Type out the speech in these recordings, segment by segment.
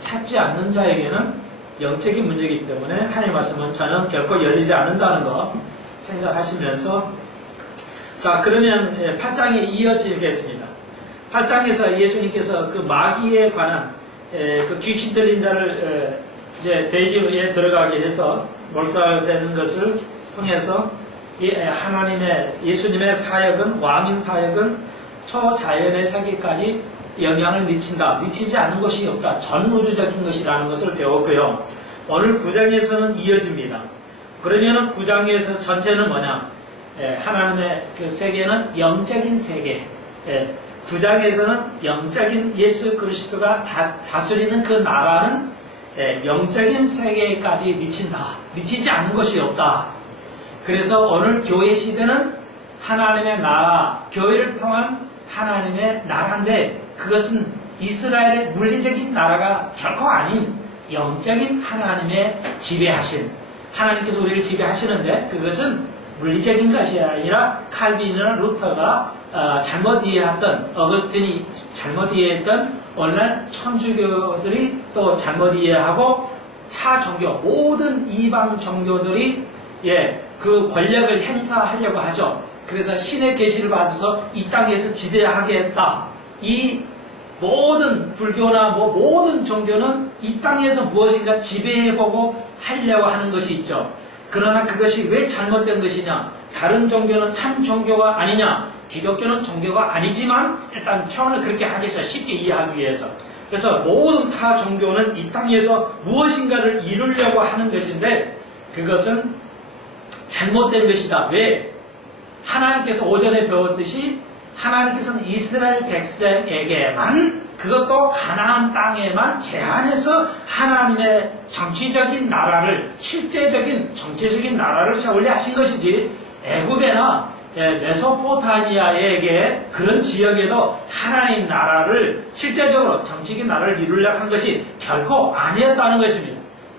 찾지 않는 자에게는 영적인 문제이기 때문에 하나님의 말씀은 전혀 결코 열리지 않는다는 거 생각하시면서, 자, 그러면 8장에 이어지겠습니다. 8장에서 예수님께서 그 마귀에 관한 그 귀신 들린 자를 이제 대지에 들어가게 해서 몰살되는 것을 통해서 하나님의 예수님의 사역은, 왕인 사역은 초자연의 세계까지 영향을 미치지 않는 것이 없다. 전우주적인 것이라는 것을 배웠고요. 오늘 9장에서는 이어집니다. 그러면은 9장에서 전체는 뭐냐? 하나님의 그 세계는 영적인 세계. 9장에서는 영적인 예수 그리스도가 다스리는 그 나라는 영적인 세계까지 미친다. 미치지 않는 것이 없다. 그래서 오늘 교회 시대는 하나님의 나라, 교회를 통한 하나님의 나라인데 그것은 이스라엘의 물리적인 나라가 결코 아닌 영적인 하나님의 지배하신, 하나님께서 우리를 지배하시는데 그것은 물리적인 것이 아니라 칼빈이나 루터가 잘못 이해했던, 어거스틴이 잘못 이해했던, 오늘날 천주교들이 또 잘못 이해하고 타 종교, 모든 이방 종교들이 그 권력을 행사하려고 하죠. 그래서 신의 계시를 받아서 이 땅에서 지배하겠다. 이 모든 불교나 모든 종교는 이 땅에서 무엇인가 지배해보고 하려고 하는 것이 있죠. 그러나 그것이 왜 잘못된 것이냐? 다른 종교는 참 종교가 아니냐? 기독교는 종교가 아니지만 일단 표현을 그렇게 하겠어요. 쉽게 이해하기 위해서. 그래서 모든 타 종교는 이 땅에서 무엇인가를 이루려고 하는 것인데 그것은 잘못된 것이다. 왜? 하나님께서 오전에 배웠듯이 하나님께서는 이스라엘 백성에게만, 그것도 가나안 땅에만 제한해서 하나님의 정치적인 나라를, 실제적인 정치적인 나라를 세우려 하신 것이지, 애굽이나 메소포타미아에게 그런 지역에도 하나님 나라를, 실제적으로 정치적인 나라를 이루려고 한 것이 결코 아니었다는 것입니다.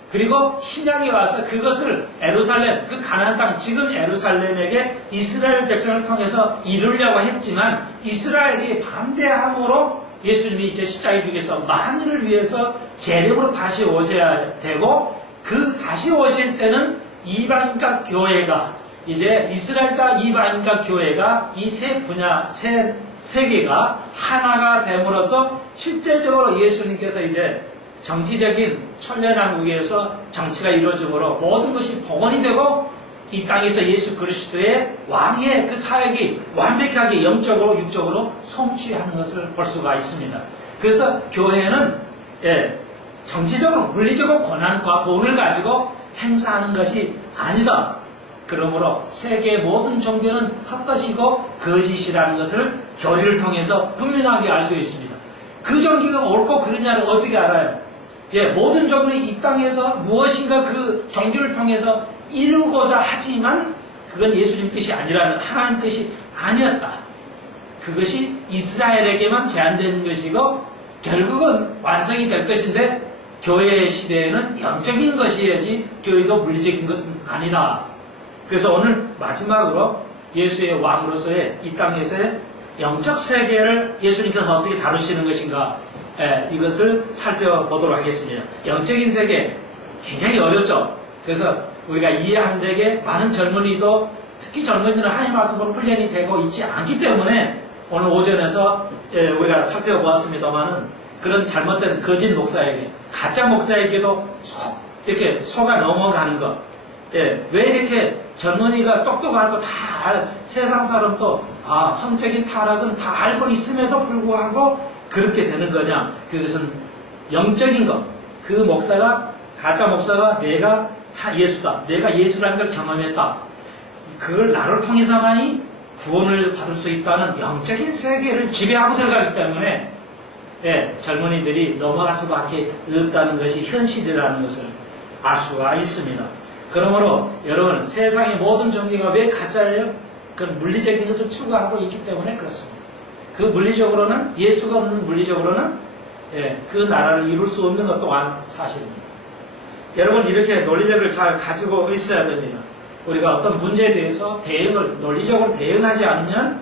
그리고 신약에 와서 그것을 에루살렘, 그 가나안 땅, 지금 에루살렘에게 이스라엘 백성을 통해서 이루려고 했지만 이스라엘이 반대함으로 예수님이 이제 십자가에 죽여서 만인을 위해서 재림으로 다시 오셔야 되고, 그 다시 오실 때는 이방인과 교회가, 이제 이스라엘과 이방인과 교회가 이 세 분야, 세 세계가 하나가 됨으로써 실제적으로 예수님께서 이제 정치적인 천년왕국에서 정치가 이루어지므로 모든 것이 복원이 되고 이 땅에서 예수 그리스도의 왕의 그 사역이 완벽하게 영적으로 육적으로 성취하는 것을 볼 수가 있습니다. 그래서 교회는 정치적으로 물리적으로 권한과 돈을 가지고 행사하는 것이 아니다. 그러므로 세계의 모든 종교는 헛것이고 거짓이라는 것을 교리를 통해서 분명하게 알 수 있습니다. 그 종교가 옳고 그르냐를 어떻게 알아요? 모든 종교는 이 땅에서 무엇인가 그 종교를 통해서 이루고자 하지만 그건 예수님 뜻이 아니라는, 하나님 뜻이 아니었다. 그것이 이스라엘에게만 제한되는 것이고 결국은 완성이 될 것인데 교회의 시대에는 영적인 것이어야지 교회도 물리적인 것은 아니다. 그래서 오늘 마지막으로 예수의 왕으로서의 이 땅에서의 영적 세계를 예수님께서 어떻게 다루시는 것인가, 이것을 살펴보도록 하겠습니다. 영적인 세계 굉장히 어렵죠. 그래서 우리가 이해하는 데게 많은 젊은이도, 특히 젊은이들은 하나님 말씀으로 훈련이 되고 있지 않기 때문에 오늘 오전에서 우리가 살펴보았습니다만은 그런 잘못된 거짓 목사에게, 가짜 목사에게도 이렇게 속아 넘어가는 것, 왜 이렇게 젊은이가 똑똑하고 다 세상 사람도 성적인 타락은 다 알고 있음에도 불구하고 그렇게 되는 거냐? 그것은 영적인 것. 그 목사가, 가짜 목사가 내가 예수다, 내가 예수라는 걸 경험했다, 그걸 나를 통해서만이 구원을 받을 수 있다는 영적인 세계를 지배하고 들어가기 때문에 젊은이들이 넘어갈 수밖에 없다는 것이 현실이라는 것을 알 수가 있습니다. 그러므로 여러분, 세상의 모든 종교가 왜 가짜예요? 그건 물리적인 것을 추구하고 있기 때문에 그렇습니다. 그 물리적으로는, 예수가 없는 물리적으로는 그 나라를 이룰 수 없는 것 또한 사실입니다. 여러분, 이렇게 논리력을 잘 가지고 있어야 됩니다. 우리가 어떤 문제에 대해서 논리적으로 대응하지 않으면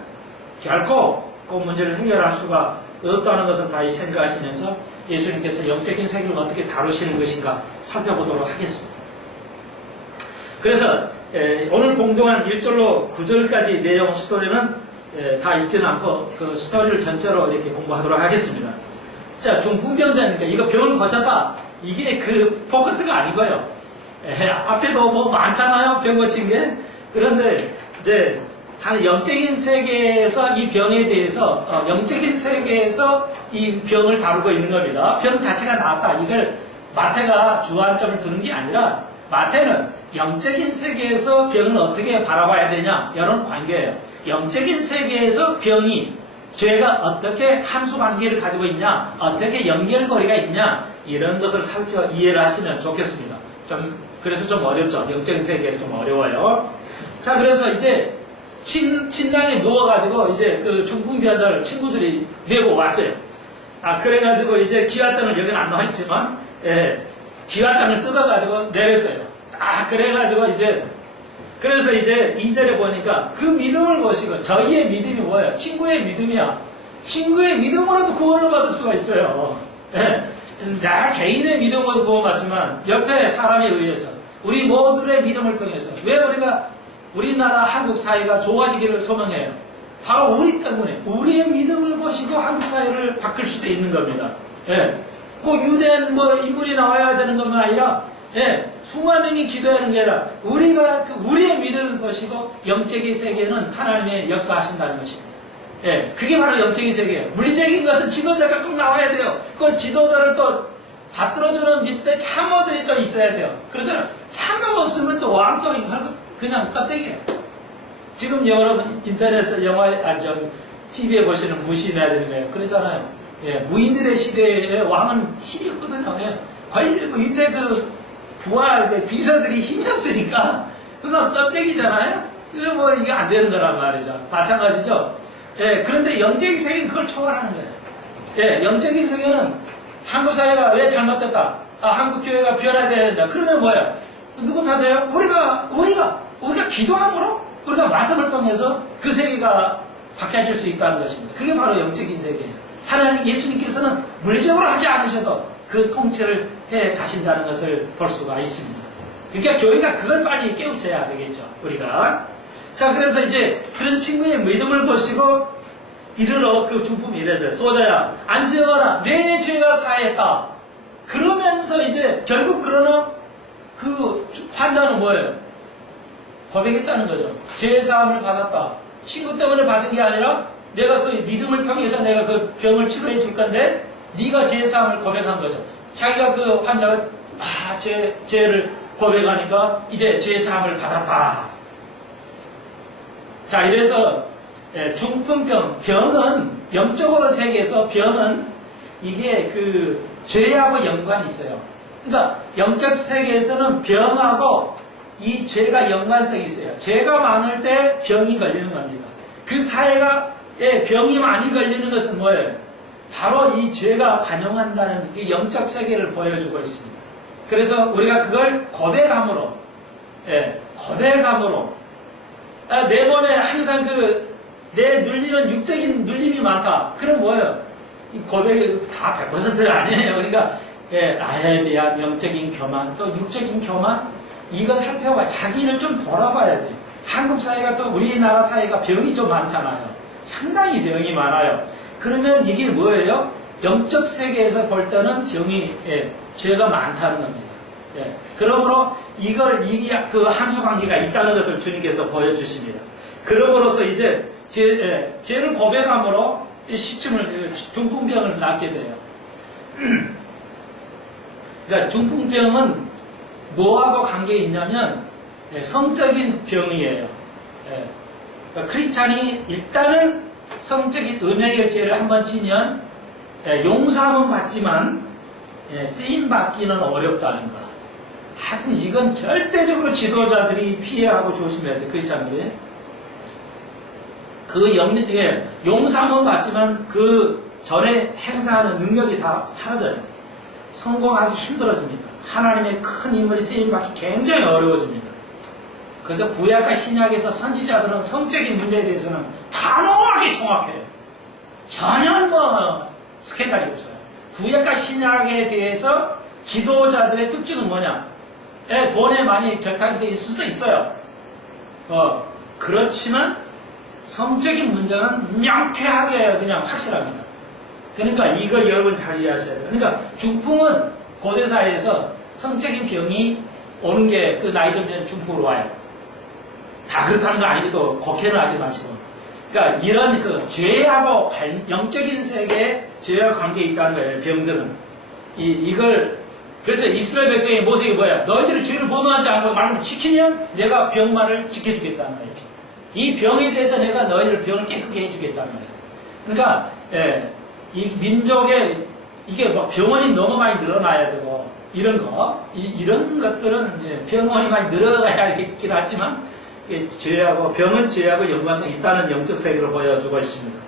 결코 그 문제를 해결할 수가 없다는 것을 다시 생각하시면서 예수님께서 영적인 세계를 어떻게 다루시는 것인가 살펴보도록 하겠습니다. 그래서 오늘 공동한 1절로 9절까지 내용 스토리는 다 읽지는 않고 그 스토리를 전체로 이렇게 공부하도록 하겠습니다. 자, 중풍병자니까 이거 병을 고쳤다. 이게 그 포커스가 아니고요. 앞에도 뭐 많잖아요. 병 고친 게. 그런데 이제 한 영적인 세계에서 이 병에 대해서 영적인 세계에서 이 병을 다루고 있는 겁니다. 병 자체가 나았다. 이걸 마태가 주안점을 두는 게 아니라 마태는 영적인 세계에서 병을 어떻게 바라봐야 되냐 이런 관계예요. 영적인 세계에서 병이 죄가 어떻게 함수관계를 가지고 있냐, 어떻게 연결고리가 있냐 이런 것을 살펴 이해를 하시면 좋겠습니다. 그래서 좀 어렵죠. 영적인 세계가 좀 어려워요. 자, 그래서 이제 침낭에 누워가지고 이제 그 중풍병자를 친구들이 메고 왔어요. 그래가지고 이제 기와장을 여기는 안 나와있지만 기와장을 뜯어가지고 내렸어요. 그래가지고 그래서 이제 2절에 보니까 그 믿음을 보시고 저희의 믿음이 뭐예요? 친구의 믿음이야. 친구의 믿음으로도 구원을 받을 수가 있어요. 나 개인의 믿음으로 구원받지만 옆에 사람에 의해서 우리 모두의 믿음을 통해서 왜 우리나라 한국 사회가 좋아지기를 소망해요? 바로 우리 때문에 우리의 믿음을 보시고 한국 사회를 바꿀 수도 있는 겁니다. 꼭 유대한 인물이 나와야 되는 것만 아니라 수많은 기도하는 게 아니라 우리의 믿음을 보시고 영적인 세계는 하나님의 역사하신다는 것입니다. 그게 바로 영적인 세계예요. 물리적인 것은 지도자가 꼭 나와야 돼요. 그 지도자를 또 받들어주는 밑에 참모들이 또 있어야 돼요. 그러잖아요. 참모가 없으면 또 왕도 그냥 껍데기예요. 지금 여러분 인터넷에 TV에 보시는 무신해야 되는 거예요. 그러잖아요. 무인들의 시대에 왕은 힘이 없거든요. 밑에 비서들이 힘이 없으니까 그거 껍데기잖아요. 이게 안 되는 거란 말이죠. 마찬가지죠. 그런데 영적인 세계는 그걸 초월하는 거예요. 영적인 세계는 한국 사회가 왜 잘못됐다? 한국 교회가 변화돼야 된다. 그러면 뭐예요? 누구 탓이에요? 우리가 기도함으로 우리가 말씀을 통해서 그 세계가 바뀌어질 수 있다는 것입니다. 그게 바로 영적인 세계예요. 하나님 예수님께서는 물리적으로 하지 않으셔도 그 통치를 해 가신다는 것을 볼 수가 있습니다. 그러니까 교회가 그걸 빨리 깨우쳐야 되겠죠. 우리가. 자, 그래서 이제 그런 친구의 믿음을 보시고 이르러 그 중품이 이래서요. 소자야, 안수여봐라. 내 죄가 사했다. 그러면서 이제 결국 그러나 그 환자는 뭐예요? 고백했다는 거죠. 죄 사함을 받았다. 친구 때문에 받은 게 아니라 내가 그 믿음을 통해서 내가 그 병을 치료해 줄 건데 네가 죄 사함을 고백한 거죠. 자기가 그 환자가 죄를 고백하니까 이제 죄 사함을 받았다. 자, 이래서 중풍병은 영적으로 세계에서 병은 이게 그 죄하고 연관이 있어요. 그러니까 영적 세계에서는 병하고 이 죄가 연관성이 있어요. 죄가 많을 때 병이 걸리는 겁니다. 그 사회가 병이 많이 걸리는 것은 뭐예요? 바로 이 죄가 관용한다는 이 영적 세계를 보여주고 있습니다. 그래서 우리가 그걸 고백함으로 내 몸에 항상 내 눌리는 육적인 눌림이 많다. 그럼 뭐예요? 이 고백이 다 100%가 아니에요. 그러니까 나에 대한 영적인 교만, 또 육적인 교만, 이거 살펴봐. 자기를 좀 돌아봐야 돼. 한국 사회가 또 우리나라 사회가 병이 좀 많잖아요. 상당히 병이 많아요. 그러면 이게 뭐예요? 영적 세계에서 볼 때는 죄가 많다는 겁니다. 그러므로 그 함수 관계가 있다는 것을 주님께서 보여주십니다. 그러므로서 이제 죄를 고백함으로 중풍병을 낫게 돼요. 그러니까 중풍병은 뭐하고 관계 있냐면 성적인 병이에요. 그러니까 크리스찬이 일단은 성적인 은혜의 죄를 한번 지면 용서함은 받지만 쓰임받기는 어렵다는 거. 하여튼 이건 절대적으로 지도자들이 피해하고 조심해야 돼. 크리스찬들이. 용서함은 받지만 그 전에 행사하는 능력이 다 사라져요. 성공하기 힘들어집니다. 하나님의 큰 인물이 쓰임받기 굉장히 어려워집니다. 그래서 구약과 신약에서 선지자들은 성적인 문제에 대해서는 단호하게 정확해요. 전혀 뭐 스캔들이 없어요. 구약과 신약에 대해서 지도자들의 특징은 뭐냐? 돈에 많이 결탁이 돼 있을 수도 있어요. 그렇지만 성적인 문제는 명쾌하게 그냥 확실합니다. 그러니까 이걸 여러분 잘 이해하셔야 돼요. 그러니까 중풍은 고대사회에서 성적인 병이 오는 게 그 나이 들면 중풍으로 와요. 다 그렇다는 거 아니고 곡해는 하지 마시고. 그러니까 이런 그 죄하고 영적인 세계에 죄와 관계에 있다는 거예요. 병들은. 이걸 그래서 이스라엘 백성의 모색이 뭐야? 너희들이 죄를 범하지 않고 말씀을 지키면 내가 병만을 지켜주겠다는 거예요. 이 병에 대해서 내가 너희들 병을 깨끗게 해주겠다는 거예요. 그러니까 이 민족의 이게 뭐 병원이 너무 많이 늘어나야 되고 이런 이런 것들은 이제 병원이 많이 늘어가야겠긴 하지만 죄하고 병은 죄하고 연관성이 있다는 영적 세계를 보여주고 있습니다.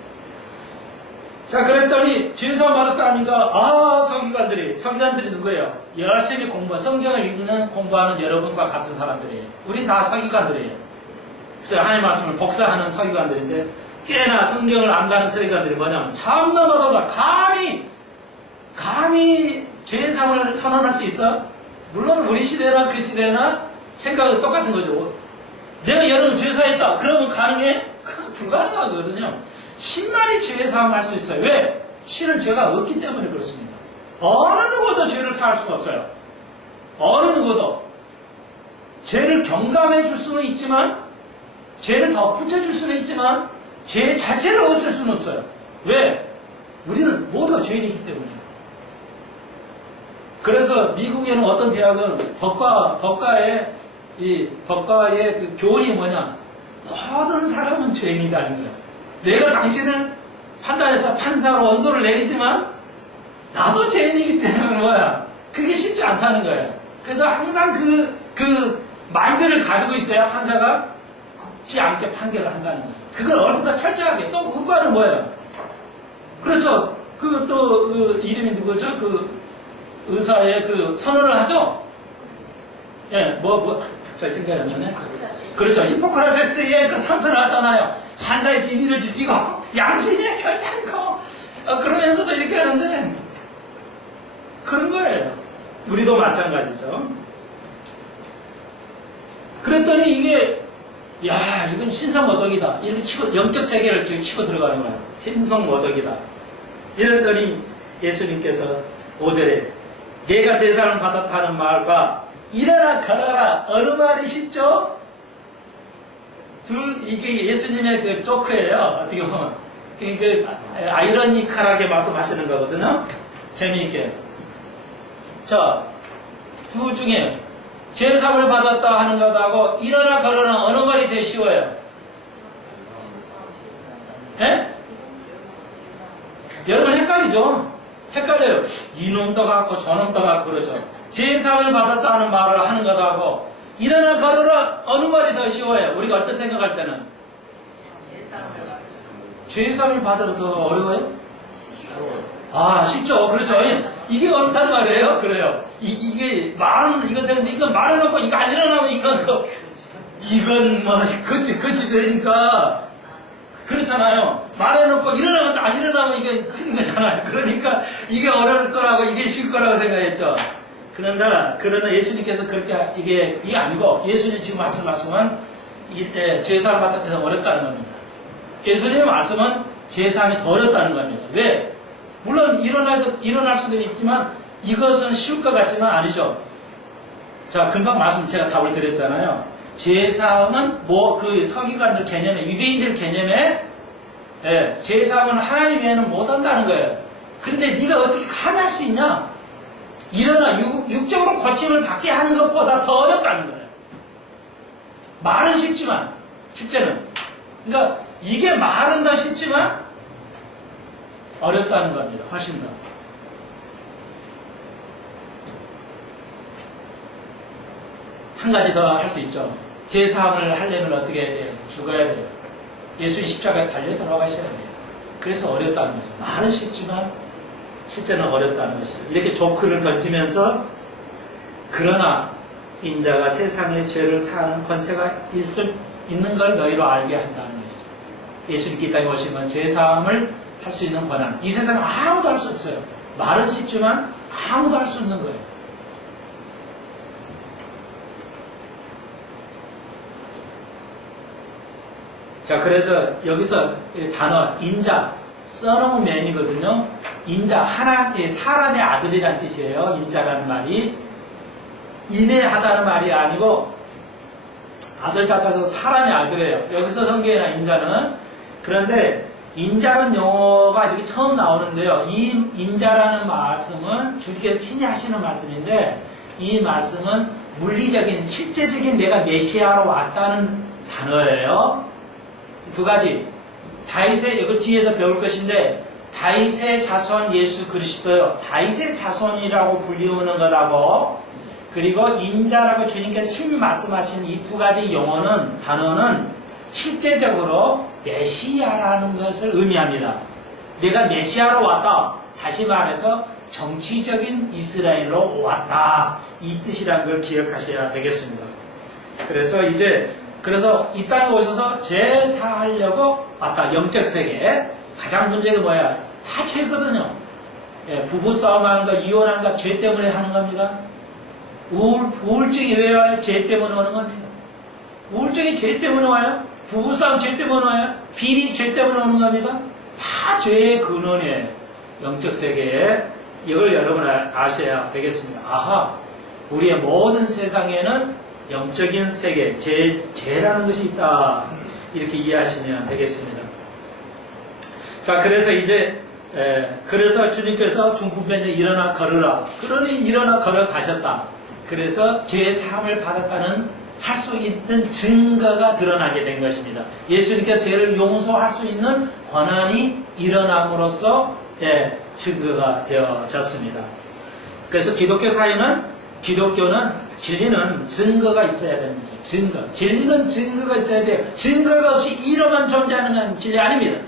자, 그랬더니 죄사함 받았다니까 서기관들이 누구예요? 열심히 성경을 읽는 공부하는 여러분과 같은 사람들이에요. 우린 다 서기관들이에요. 그래서 하나님의 말씀을 복사하는 서기관들인데 꽤나 성경을 안 가는 서기관들이 뭐냐면 참 넘어도다 감히 죄사함을 선언할 수 있어? 물론 우리 시대나 그 시대나 생각은 똑같은 거죠. 내가 여러분 죄사했다. 그러면 가능해? 불가능하거든요. 신만이 죄사함 할 수 있어요. 왜? 신은 죄가 없기 때문에 그렇습니다. 어느 누구도 죄를 사할 수가 없어요. 어느 누구도. 죄를 경감해 줄 수는 있지만, 죄를 덧붙여 줄 수는 있지만, 죄 자체를 없앨 수는 없어요. 왜? 우리는 모두가 죄인이기 때문이에요. 그래서 미국에는 어떤 대학은 법과의 그 교훈이 뭐냐? 모든 사람은 죄인이다는 거예요. 내가 당신을 판단해서 판사로 원도를 내리지만 나도 죄인이기 때문에 뭐야? 그게 쉽지 않다는 거예요. 그래서 항상 그 마인드를 가지고 있어야 판사가 굽지 않게 판결을 한다는 거예요. 그걸 어디서 다 철저하게. 또 그거는 뭐예요? 그렇죠. 그 이름이 누구죠? 그 의사의 그 선언을 하죠? 예, 잘 생각이 안 나네. 그렇죠. 히포크라테스의 그 선언을 하잖아요. 환자의 비밀을 지키고, 양심의 결단코, 그러면서도 이렇게 하는데, 그런 거예요. 우리도 마찬가지죠. 그랬더니 이게, 이건 신성모독이다. 이렇게 영적 세계를 치고 들어가는 거예요. 신성모독이다. 이랬더니 예수님께서 5절에, 내가 제사를 받았다는 말과 일어나 걸어라. 어느 말이 쉽죠? 이게 예수님의 그 조크예요. 어떻게 보면. 그 아이러니컬하게 말씀하시는 거거든요. 재미있게. 자, 두 중에 제사를 받았다 하는 것하고 일어나 걸어라 어느 말이 더 쉬워요? 예? 여러분 헷갈리죠? 헷갈려요. 이놈도 같고 저놈도 같고 그러죠. 제사를 받았다는 말을 하는 것하고 일어나 걸어라 어느 말이 더 쉬워요? 우리가 어떻게 생각할 때는? 제사를 받아도 더 어려워요? 쉽죠. 그렇죠. 이게 어렵단 말이에요. 그래요. 이게 말은 이거 되는데 이건 말해놓고 이거 안 일어나면 이건 뭐 그치 되니까 그렇잖아요. 말해놓고 일어나면 안 일어나면 이게 틀린 거잖아요. 그러니까 이게 어려울 거라고 이게 쉬울 거라고 생각했죠. 그러나 예수님께서 그게 아니고 예수님 지금 말씀은 제사를 받을 때 더 어렵다는 겁니다. 예수님의 말씀은 제사함이 더 어렵다는 겁니다. 왜? 물론 일어날 수도 있지만 이것은 쉬울 것 같지만 아니죠. 자, 금방 제가 답을 드렸잖아요. 제사함은 그 서기관들 개념에, 유대인들 개념에 제사함은 하나님 외에는 못한다는 거예요. 그런데 네가 어떻게 감히 할 수 있냐? 일어나 육적으로 고침을 받게 하는 것보다 더 어렵다는 거예요. 말은 쉽지만 실제는 그러니까 이게 말은 더 쉽지만 어렵다는 겁니다. 훨씬 더. 한 가지 더 할 수 있죠. 제사함을 하려면 어떻게 해야 돼요? 죽어야 돼요. 예수님 십자가에 달려 들어가셔야 돼요. 그래서 어렵다는 거죠. 말은 쉽지만 실제는 어렵다는 것이죠. 이렇게 조크를 던지면서 그러나 인자가 세상의 죄를 사하는 권세가 있는 걸 너희로 알게 한다는 것이죠. 예수님께 이 땅에 오시면 제사함을 할 수 있는 권한. 이 세상에 아무도 할 수 없어요. 말은 쉽지만 아무도 할 수 없는 거예요. 자, 그래서 여기서 단어 인자, son of man이거든요. 인자, 사람의 아들이라는 뜻이에요. 인자라는 말이 인해하다는 말이 아니고 아들 자체에서 사람의 아들이에요. 여기서 성경이나 인자는. 그런데 인자라는 용어가 이렇게 처음 나오는데요. 이 인자라는 말씀은 주님께서 친히 하시는 말씀인데 이 말씀은 물리적인 실제적인 내가 메시아로 왔다는 단어예요. 두 가지. 다윗의, 이거 뒤에서 배울 것인데, 다윗의 자손 예수 그리스도요. 다윗의 자손이라고 불리우는 것하고, 그리고 인자라고 주님께서 친히 말씀하신 이 두 가지 용어는, 단어는 실제적으로 메시아라는 것을 의미합니다. 내가 메시아로 왔다. 다시 말해서 정치적인 이스라엘로 왔다. 이 뜻이라는 걸 기억하셔야 되겠습니다. 그래서 이 땅에 오셔서 제사하려고 왔다. 영적 세계. 가장 문제가 뭐야? 다 죄거든요. 예, 부부싸움하는 거, 이혼하는 거, 죄 때문에 하는 겁니다. 우울증이 왜 와요? 죄 때문에 오는 겁니다. 우울증이 죄 때문에 와요? 부부싸움 죄 때문에 와요? 비리 죄 때문에 오는 겁니다. 다 죄의 근원이에요. 영적 세계에. 이걸 여러분 아셔야 되겠습니다. 아하, 우리의 모든 세상에는 영적인 세계, 죄라는 것이 있다. 이렇게 이해하시면 되겠습니다. 자, 그래서 그래서 주님께서 중풍병자 일어나 걸으라. 그러니 일어나 걸어 가셨다. 그래서 죄의 사함을 받았다는 할 수 있는 증거가 드러나게 된 것입니다. 예수님께서 죄를 용서할 수 있는 권한이 일어남으로써 증거가 되어졌습니다. 그래서 기독교는 진리는 증거가 있어야 됩니다. 증거. 진리는 증거가 있어야 돼요. 증거가 없이 이론만 존재하는 건 진리 아닙니다.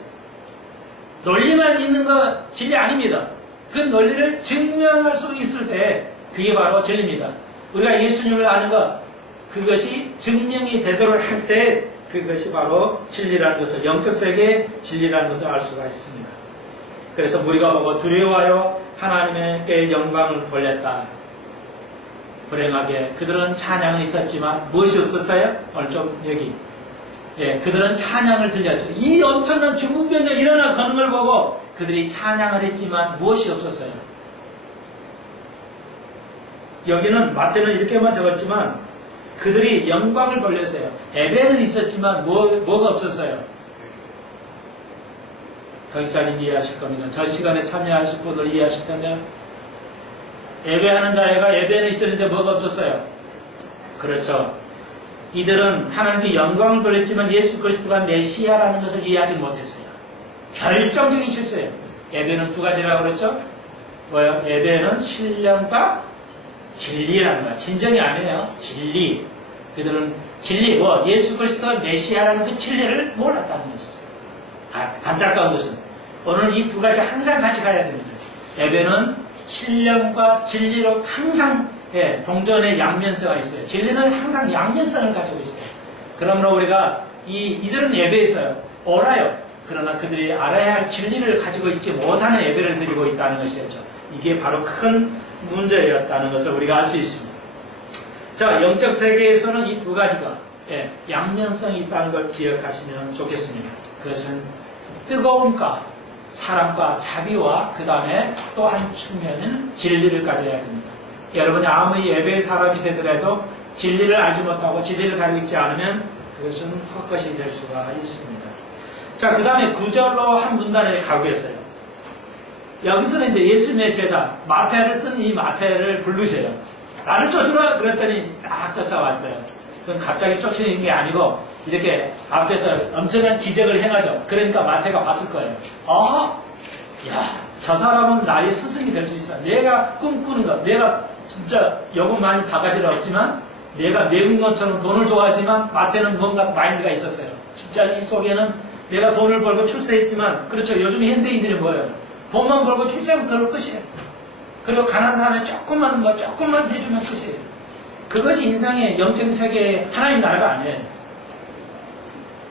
논리만 있는 건 진리 아닙니다. 그 논리를 증명할 수 있을 때 그게 바로 진리입니다. 우리가 예수님을 아는 것, 그것이 증명이 되도록 할 때 그것이 바로 진리라는 것을, 영적 세계의 진리라는 것을 알 수가 있습니다. 그래서 우리가 보고 두려워하여 하나님께 영광을 돌렸다. 불행하게 그들은 찬양은 있었지만 무엇이 없었어요? 오늘 좀 여기 그들은 찬양을 들렸죠. 이 엄청난 중풍병자 일어나 걷는 걸 보고 그들이 찬양을 했지만 무엇이 없었어요? 여기는 마태는 이렇게만 적었지만 그들이 영광을 돌렸어요. 예배는 있었지만 뭐가 없었어요? 거기까지 이해하실 겁니다. 전 시간에 참여하실 분들 이해하실 텐데 예배하는 자가 예배는 있었는데 뭐가 없었어요? 그렇죠. 이들은 하나님께 영광을 돌렸지만 예수 그리스도가 메시아라는 것을 이해하지 못했어요. 결정적인 실수예요. 예배는 두 가지라고 그랬죠? 뭐예요? 예배는 신령과 진리라는 거예요. 진정이 아니에요. 진리. 그들은 진리, 예수 그리스도가 메시아라는 그 진리를 몰랐다는 것이죠. 안타까운 것은 오늘 이 두 가지 항상 같이 가야 됩니다. 예배는 신령과 진리로 항상 동전의 양면성이 있어요. 진리는 항상 양면성을 가지고 있어요. 그러므로 우리가 이들은 예배에 있어요. 옳아요. 그러나 그들이 알아야 할 진리를 가지고 있지 못하는 예배를 드리고 있다는 것이었죠. 이게 바로 큰 문제였다는 것을 우리가 알 수 있습니다. 자, 영적 세계에서는 이 두 가지가 양면성이 있다는 걸 기억하시면 좋겠습니다. 그것은 뜨거움과 사랑과 자비와 그 다음에 또 한 측면은 진리를 가져야 됩니다. 여러분이 아무리 예배의 사람이 되더라도 진리를 알지 못하고 진리를 가지고 있지 않으면 그것은 헛것이 될 수가 있습니다. 자, 그 다음에 9절로 한 문단에 가고 있어요. 여기서는 이제 예수님의 제자 마태를 쓴 이 마태를 부르셔요. 나를 쫓으라 그랬더니 딱 쫓아왔어요. 그건 갑자기 쫓아오는 게 아니고 이렇게 앞에서 엄청난 기적을 행하죠. 그러니까 마태가 봤을 거예요. 저 사람은 나의 스승이 될 수 있어. 내가 꿈꾸는 것, 내가 진짜 요금 많이 바가지는 없지만 내가 매운 것처럼 돈을 좋아하지만 마태는 뭔가 마인드가 있었어요. 진짜 이 속에는 내가 돈을 벌고 출세했지만, 그렇죠. 요즘 현대인들이 뭐예요? 돈만 벌고 출세하면 그럴 것이에요. 그리고 가난한 사람이 조금만 해주면 끝이에요. 그것이 인생의 영적인 세계의 하나님 나라가 아니에요.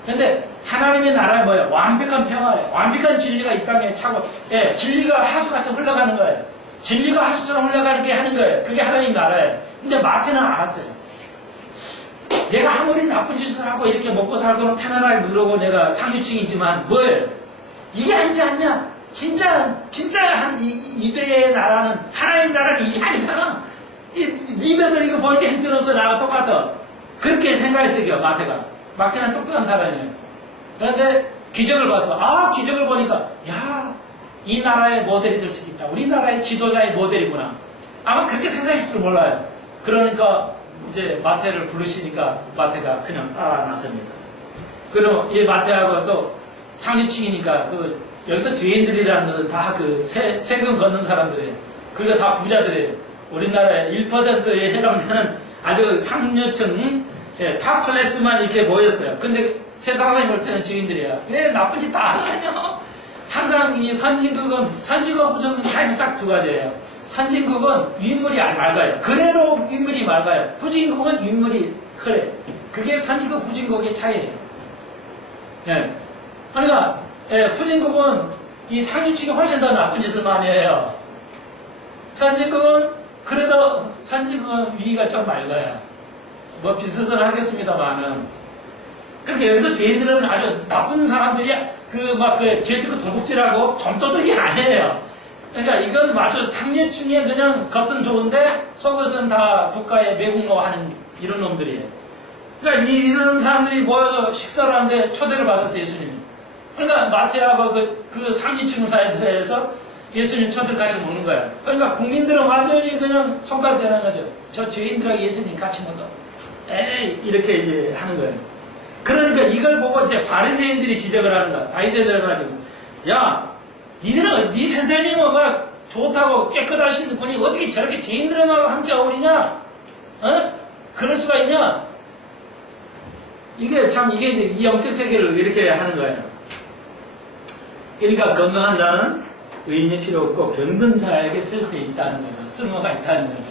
근데 하나님의 나라는 뭐예요? 완벽한 평화예요. 완벽한 진리가 이 땅에 차고, 예, 진리가 하수같이 흘러가는 거예요. 진리가 하수처럼 흘러가는 게 하는 거예요. 그게 하나님 나라예요. 근데 마태는 알았어요. 내가 아무리 나쁜 짓을 하고 이렇게 먹고 살고는 편안하게 누르고 내가 상류층이지만 뭐예요? 이게 아니지 않냐? 진짜 이대의 나라는, 하나님 나라는 이게 아니잖아. 이 리더들 이거 보니까 형편없어. 나랑 똑같아. 그렇게 생각했어요, 마태가. 마태는 똑똑한 사람이에요. 그런데 기적을 봐서, 기적을 보니까, 야, 이 나라의 모델이 될 수 있다. 우리나라의 지도자의 모델이구나. 아마 그렇게 생각할 줄 몰라요. 그러니까 이제 마태를 부르시니까 마태가 그냥 따라 나섭니다. 그리고 이 마태하고 또 상류층이니까 여기서 죄인들이라는 것은 다 세금 걷는 사람들이에요. 그리고 다 부자들이에요. 우리나라의 1%에 해당되는 아주 상류층, 탑 클래스만 이렇게 모였어요. 근데 세상에 볼 때는 죄인들이에요. 왜 나쁜 짓 다 하냐? 항상 이 선진국 부정은 딱 두 가지예요. 선진국은 윗물이 맑아요. 그래도 윗물이 맑아요. 후진국은 윗물이 흐래. 그게 선진국, 후진국의 차이예요. 예. 그러니까 후진국은 이 상류층이 훨씬 더 나쁜 짓을 많이 해요. 선진국은 그래도 선진국은 위가 좀 맑아요. 뭐 비슷은 하겠습니다만은. 그러니까 여기서 죄인들은 아주 나쁜 사람들이 죄짓고 도둑질하고 점도둑이 아니에요. 그러니까 이건 아주 상류층에 그냥 겉은 좋은데 속옷은 다 국가의 매국노 하는 이런 놈들이에요. 그러니까 이런 사람들이 모여서 식사를 하는데 초대를 받았어요, 예수님이. 그러니까 마태하고 그 상류층 사회에서 예수님 초대를 같이 먹는 거예요. 그러니까 국민들은 완전히 그냥 손가락질하는 거죠. 저 죄인들하고 예수님 같이 먹어. 에이, 이렇게 이제 하는 거예요. 그러니까 이걸 보고 이제 바리새인들이 지적을 하는 거야. 바리새인들은 가지고, 야, 니들은 네 선생님은 막 좋다고 깨끗하신 분이 어떻게 저렇게 죄인들하고 함께 어울리냐? 그럴 수가 있냐? 이게 이제 이 영적 세계를 이렇게 하는 거예요. 그러니까 건강한 자는 의인이 필요 없고 병든 자에게 쓸데 있다는 거죠. 쓸모가 있다는 거죠.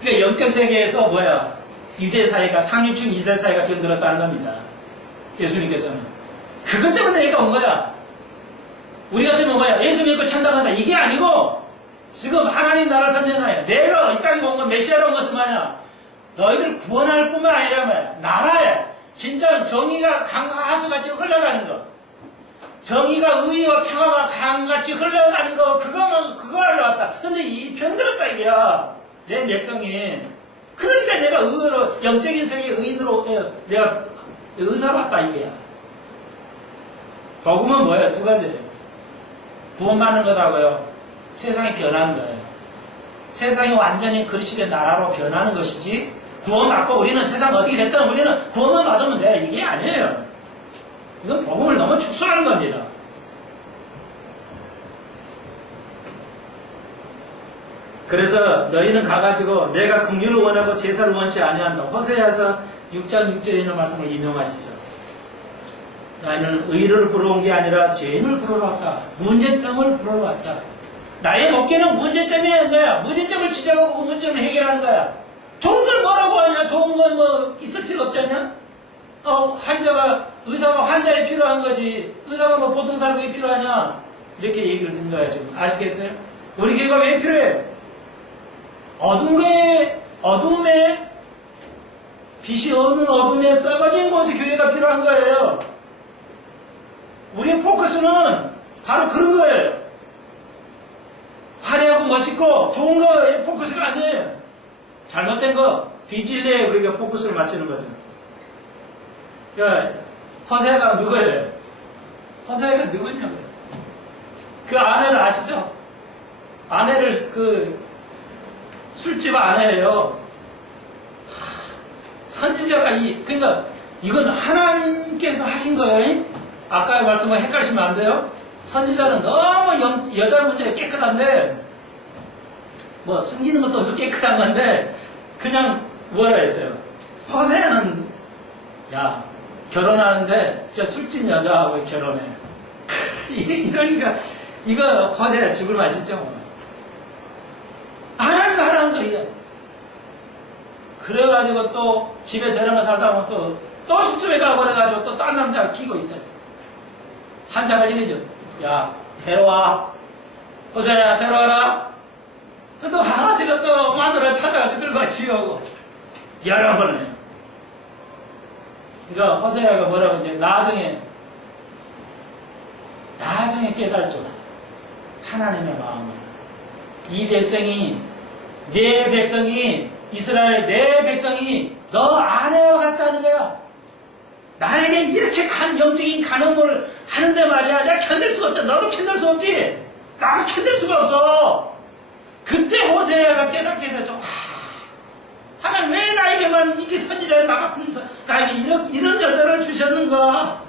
그러니까 영적 세계에서 뭐야? 유대사회가, 상류층 유대사회가 병들었다는 겁니다. 예수님께서는. 그것 때문에 얘가 온 거야. 우리 같으면 뭐야? 예수 믿고 천당한다. 이게 아니고, 지금 하나님 나라 설명하여 내가 이 땅에 온 건 메시아로 온 것은 뭐냐? 너희들 구원할 뿐만 아니라 뭐야? 나라에 진짜 정의가 강하수같이 흘러가는 거. 정의가 의와 평화가 강같이 흘러가는 거, 그거 하려 왔다. 근데 이 병들었다 이게야. 내 백성이. 그러니까 내가 의로, 영적인 세계의 의인으로, 내가 의사로 왔다 이게야. 복음은 뭐예요? 두 가지예요. 구원받는 거다고요. 세상이 변하는 거예요. 세상이 완전히 그리스도의 나라로 변하는 것이지, 구원받고 우리는 세상 어떻게 됐든 우리는 구원만 받으면 돼. 이게 아니에요. 이건 복음을 너무 축소하는 겁니다. 그래서 너희는 가가지고 내가 긍휼을 원하고 제사를 원치 아니한다. 호세아서 6장 6절에 있는 말씀을 인용하시죠. 나는 의를 부러운 게 아니라 죄인을 부러러 왔다. 문제점을 부러러 왔다. 나의 목회는 문제점이 뭐야? 문제점을 지적하고 그 문제점을 해결하는 거야. 좋은 걸 뭐라고 하냐? 좋은 건 뭐 있을 필요 없잖냐? 의사가 환자에 필요한 거지. 의사가 뭐 보통 사람에게 필요하냐? 이렇게 얘기를 듣는 거야, 지금. 아시겠어요? 우리 교회가 왜 필요해? 어둠에, 빛이 없는 어둠에 썩어진 곳에 교회가 필요한 거예요. 우리의 포커스는 바로 그런 거예요. 화려하고 멋있고 좋은 거에 포커스가 아니에요. 잘못된 거, 비질레에 우리가 포커스를 맞추는 거죠. 그러니까 허세가 누구예요? 허세가 누구냐고요? 그 아내를 아시죠? 아내를 술집 아내예요. 선지자가 그러니까 이건 하나님께서 하신 거예요. 아까의 말씀과 헷갈리시면 안 돼요. 선지자는 너무 여자 문제가 깨끗한데 뭐 숨기는 것도 없고 깨끗한 건데 그냥 뭐라 했어요. 허세는 야 결혼하는데 저 술집 여자하고 결혼해. 이러니까 이거 허세 죽을 맛이죠. 하나님가 하라는 거예요. 그래가지고 또 집에 데려가 살다 보면 또 또 숙소에 가버려가지고 또 딴 남자가 기고 있어요. 한참을 이러죠. 야, 데려와. 호세야, 데려와라. 또 강아지가 또 마누라 찾아가지고 끌고 지우고. 여러 번을. 그러니까 호세야가 뭐라고 이제 나중에 깨달죠. 하나님의 마음을. 이 백성이, 내 백성이, 이스라엘 내 백성이 너 아내와 같다는 거야. 나에게 이렇게 영적인 간음을 하는데 말이야. 내가 견딜 수가 없잖아. 너도 견딜 수 없지? 나도 견딜 수가 없어. 그때 호세아가 깨닫게 되죠. 하나님 왜 나에게만 이게 선지자의 나 같은 나에게 이런 여자를 주셨는가?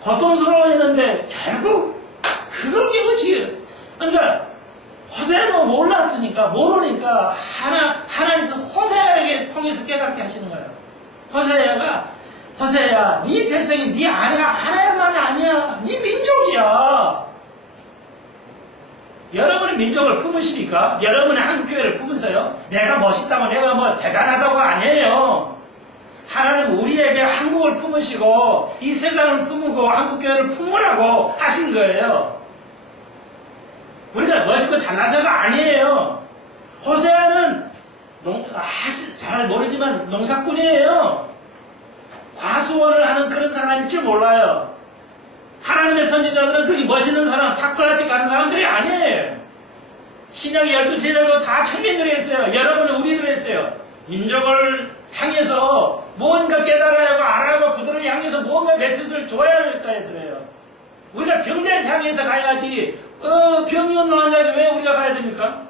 고통스러워했는데 결국 그걸 깨우치. 그러니까 호세아는 몰랐으니까 모르니까 하나님께서 호세아에게 통해서 깨닫게 하시는 거예요. 호세아야, 네 백성이 네 아내만 아니야. 네 민족이야. 여러분의 민족을 품으십니까? 여러분의 한국교회를 품으세요? 내가 멋있다고 내가 뭐 대단하다고 아니에요. 하나님 우리에게 한국을 품으시고 이 세상을 품고 한국교회를 품으라고 하신 거예요. 우리가 멋있고 잘나서가 아니에요. 호세아는 잘 모르지만 농사꾼이에요. 과수원을 하는 그런 사람일 줄 몰라요. 하나님의 선지자들은 그렇게 멋있는 사람, 탑클래스 가는 사람들이 아니에요. 신약의 12제자도 다 평민들이 했어요. 여러분은 우리들이 했어요. 민족을 향해서 무언가 깨달아야 하고 알아야 하고 그들을 향해서 무언가 메시지를 줘야 할까 해드려요. 우리가 병자를 향해서 가야지. 병이 없는 환자에게 왜 우리가 가야 됩니까?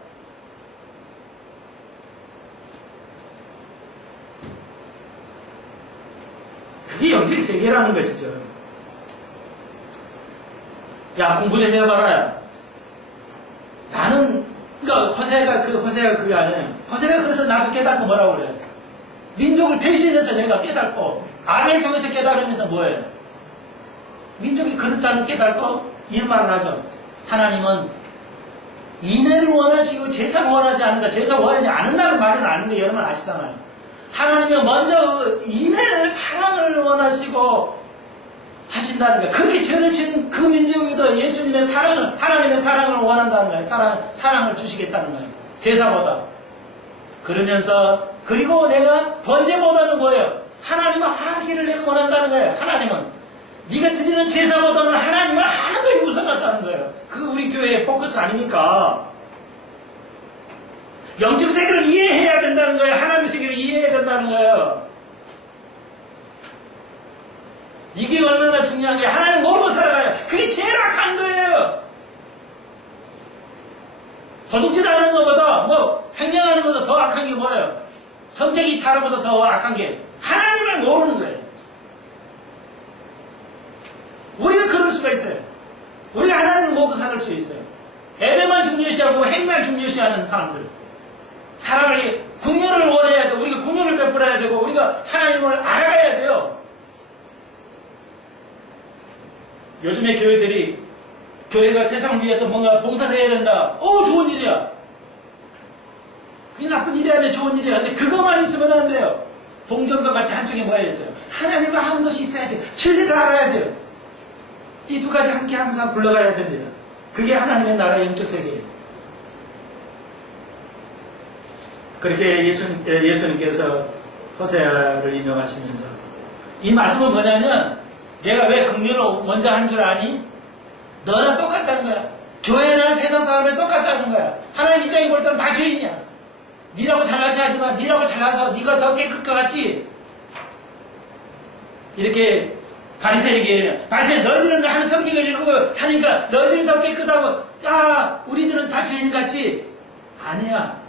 그게 영적 세계라는 것이죠. 야, 공부 좀 해봐라. 나는, 그러니까 호세아가 그게 아니에요. 호세아가 그래서 나도 깨닫고 뭐라고 그래요? 민족을 대신해서 내가 깨닫고, 아내를 통해서 깨달으면서 뭐예요? 민족이 그렇다는 깨닫고, 이 말을 하죠. 하나님은 인애를 원하시고 제사를 원하지 않는다. 제사를 원하지 않는다는 말은 아닌데 여러분 아시잖아요. 하나님은 먼저 인애를, 사랑을 원하시고, 하신다는 거예요. 그렇게 죄를 진 그 민족에도 예수님의 사랑을, 하나님의 사랑을 원한다는 거예요. 사랑을 주시겠다는 거예요. 제사보다. 그러면서, 그리고 내가 번제보다는 뭐예요? 하나님을 하기를 내가 원한다는 거예요. 하나님은. 네가 드리는 제사보다는 하나님을 하는 것이 우선하다는 거예요. 그 우리 교회의 포커스 아닙니까? 영적 세계를 이해해야 된다는 거예요. 하나님의 세계를 이해해야 된다는 거예요. 이게 얼마나 중요한 게 하나님 모르고 살아가요. 그게 제일 악한 거예요. 도둑질 하는 것보다 횡령하는 것보다 더 악한 게 뭐예요? 정책 이탈하는 것보다 더 악한 게 하나님을 모르는 거예요. 우리가 그럴 수가 있어요. 우리가 하나님을 모르고 살 수 있어요. 예배만 중요시하고 행만 중요시하는 사람들. 사람을 궁유를 원해야 되고 우리가 궁유를 베풀어야 되고 우리가 하나님을 알아가야 돼요. 요즘에 교회가 세상을 위해서 뭔가 봉사를 해야 된다. 좋은 일이야. 그게 나쁜 일이 아니라 좋은 일이야. 근데 그것만 있으면 안 돼요. 동전과 같이 한쪽에 모여 있어요. 하나님과 하는 것이 있어야 돼요. 진리를 알아야 돼요. 이 두 가지 함께 항상 굴러가야 됩니다. 그게 하나님의 나라의 영적 세계예요. 그렇게 예수님께서 호세아를 임명하시면서 이 말씀은 뭐냐면 내가 왜 긍휼을 먼저 한 줄 아니? 너랑 똑같다는 거야. 교회나 세상 사람은 똑같다는 거야. 하나님 입장에 볼 때는 다 죄인이야. 니라고 잘나지 하지만 니라고 잘나서 니가 더 깨끗 것 같지? 이렇게 바리새에게 너희들은 하는 성경을 읽고 하니까 너희들이 더 깨끗하고 야 우리들은 다 죄인 같지? 아니야.